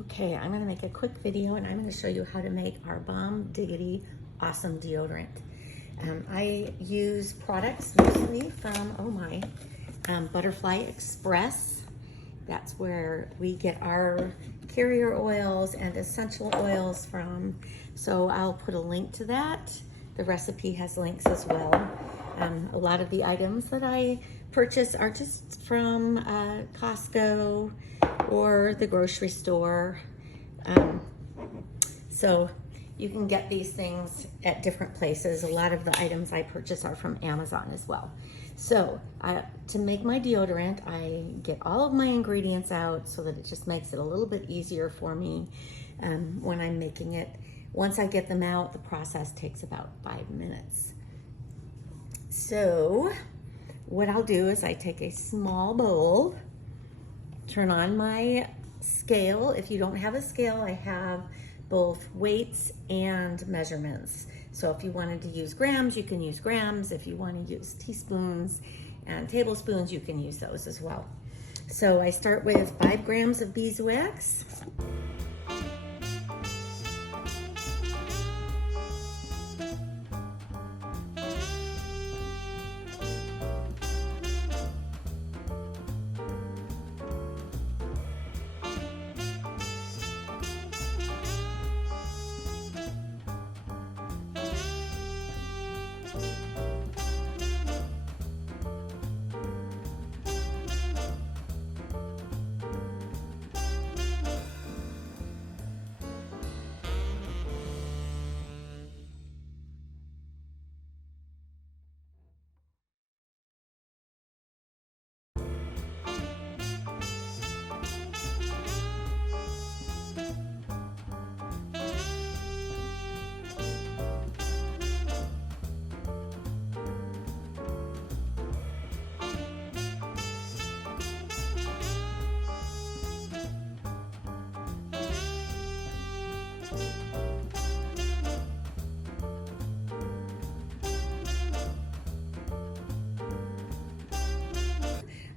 Okay, I'm gonna make a quick video and I'm gonna show you how to make our Bomb Diggity Awesome deodorant. I use products mostly from, Butterfly Express. That's where we get our carrier oils and essential oils from. So I'll put a link to that. The recipe has links as well. A lot of the items that I purchase are just from Costco or the grocery store. So you can get these things at different places. A lot of the items I purchase are from Amazon as well. So to make my deodorant, I get all of my ingredients out so that it just makes it a little bit easier for me when I'm making it. Once I get them out, the process takes about 5 minutes. So what I'll do is I take a small bowl, turn on my scale. If you don't have a scale, I have both weights and measurements. So if you wanted to use grams, you can use grams. If you want to use teaspoons and tablespoons, you can use those as well. So I start with 5 grams of beeswax.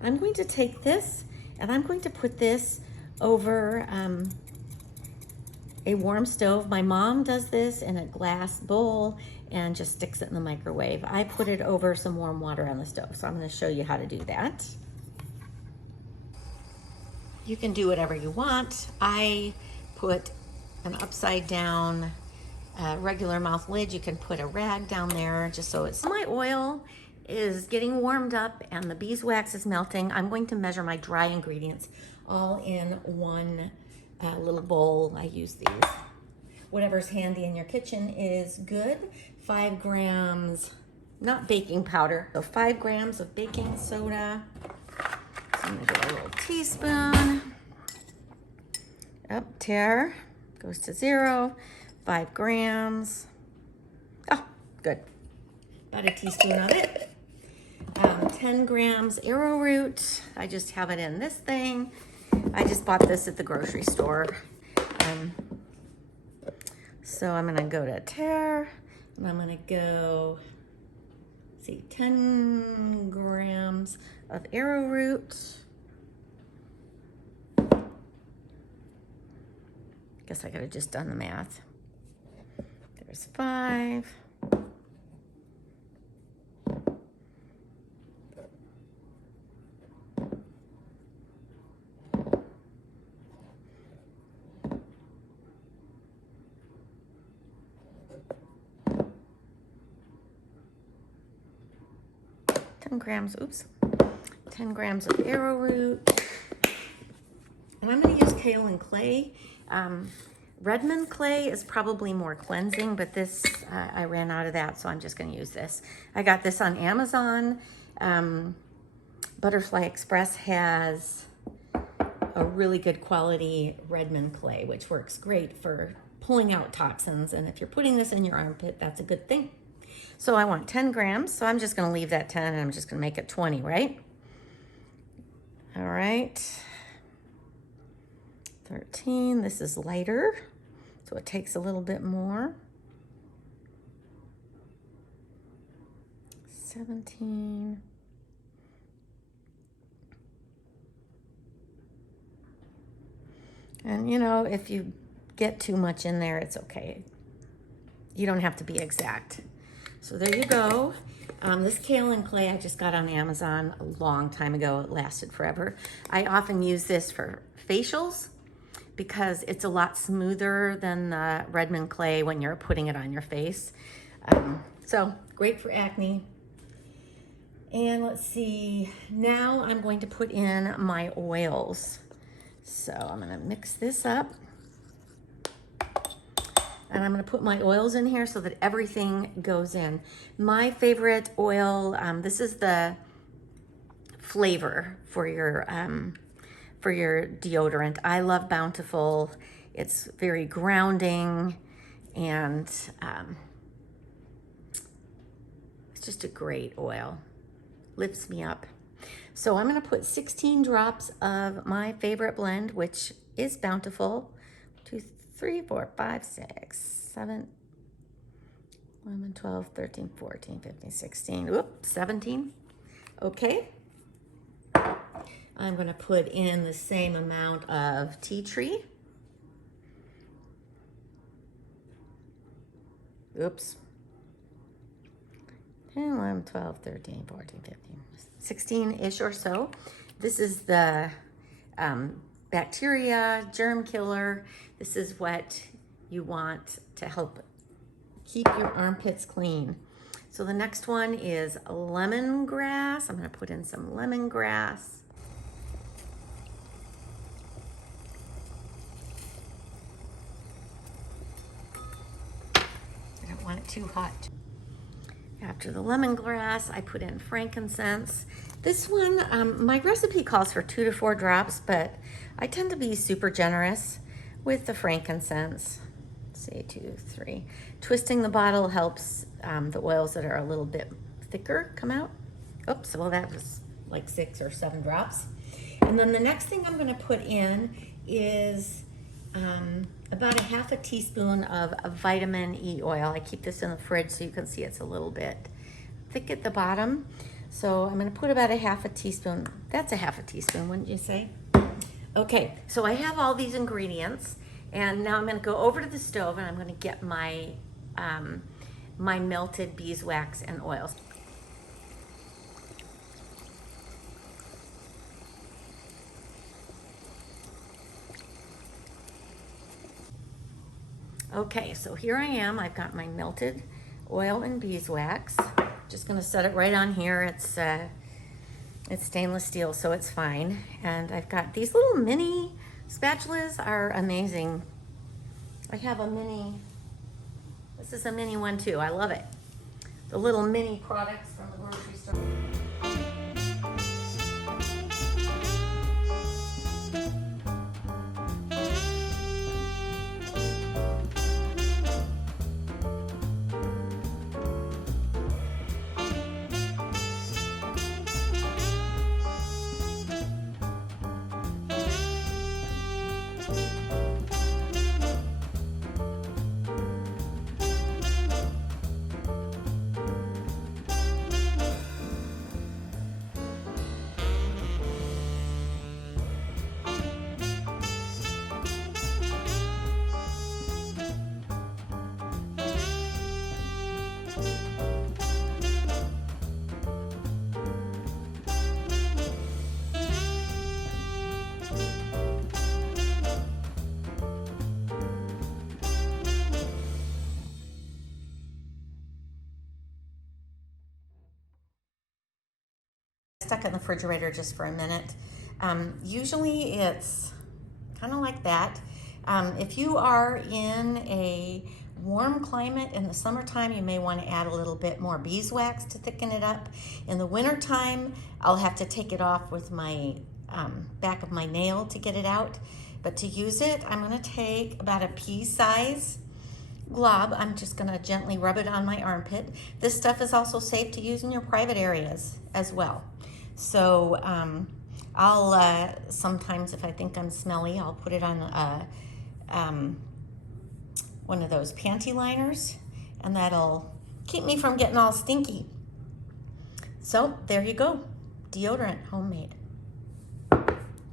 I'm going to take this and I'm going to put this over a warm stove. My mom does this in a glass bowl and just sticks it in the microwave. I put it over some warm water on the stove, so I'm going to show you how to do that. You can do whatever you want. I put an upside down regular mouth lid. You can put a rag down there just so it's... My oil is getting warmed up and the beeswax is melting. I'm going to measure my dry ingredients all in one little bowl. I use these. Whatever's handy in your kitchen is good. 5 grams, not baking powder, so 5 grams of baking soda. So I'm gonna get a little teaspoon. Up, tear, goes to 0. 5 grams. Oh, good. About a teaspoon of it. 10 grams arrowroot. I just have it in this thing. I just bought this at the grocery store. So I'm gonna go to tear, and I'm gonna go, see, 10 grams of arrowroot. Guess I could have just done the math. There's 5. Grams, oops, 10 grams of arrowroot. And I'm going to use kaolin clay. Redmond clay is probably more cleansing, but this, I ran out of that, so I'm just going to use this. I got this on Amazon. Butterfly Express has a really good quality Redmond clay, which works great for pulling out toxins. And if you're putting this in your armpit, that's a good thing. So I want 10 grams, so I'm just gonna leave that 10 and I'm just gonna make it 20, right? All right, 13, this is lighter, so it takes a little bit more. 17. And you know, if you get too much in there, it's okay. You don't have to be exact. So there you go. This kaolin clay I just got on Amazon a long time ago. It lasted forever. I often use this for facials because it's a lot smoother than the Redmond clay when you're putting it on your face. So great for acne. And let's see, now I'm going to put in my oils. So I'm gonna mix this up. And I'm gonna put my oils in here so that everything goes in. My favorite oil, this is the flavor for your deodorant. I love Bountiful. It's very grounding and it's just a great oil. Lifts me up. So I'm gonna put 16 drops of my favorite blend, which is Bountiful. 2, 3, 4, 5, 6, 7, 11, 12, 13, 14, 15, 16, oops, 17. Okay. I'm gonna put in the same amount of tea tree. Oops. 10, 11, 12, 13, 14, 15, 16-ish or so. This is the bacteria, germ killer. This is what you want to help keep your armpits clean. So the next one is lemongrass. I'm gonna put in some lemongrass. I don't want it too hot. After the lemongrass, I put in frankincense. This one, my recipe calls for 2 to 4 drops, but I tend to be super generous with the frankincense. Let's see, 2, 3. Twisting the bottle helps the oils that are a little bit thicker come out. Oops, well that was like 6 or 7 drops. And then the next thing I'm gonna put in is about a half a teaspoon of a vitamin E oil. I keep this in the fridge so you can see it's a little bit thick at the bottom. So I'm gonna put about a half a teaspoon. That's a half a teaspoon, wouldn't you say? Okay, so I have all these ingredients and now I'm gonna go over to the stove and I'm gonna get my, my melted beeswax and oils. Okay, so here I am. I've got my melted oil and beeswax. Just gonna set it right on here. It's stainless steel, so it's fine. And I've got these little mini spatulas are amazing. I have a mini, this is a mini one too. I love it. The little mini products from the grocery store. Stuck in the refrigerator just for a minute. Usually it's kind of like that. If you are in a warm climate in the summertime, you may want to add a little bit more beeswax to thicken it up. In the wintertime, I'll have to take it off with my back of my nail to get it out. But to use it, I'm going to take about a pea-size glob. I'm just going to gently rub it on my armpit. This stuff is also safe to use in your private areas as well. So I'll sometimes, if I think I'm smelly, I'll put it on one of those panty liners, and that'll keep me from getting all stinky. So there you go, deodorant, homemade.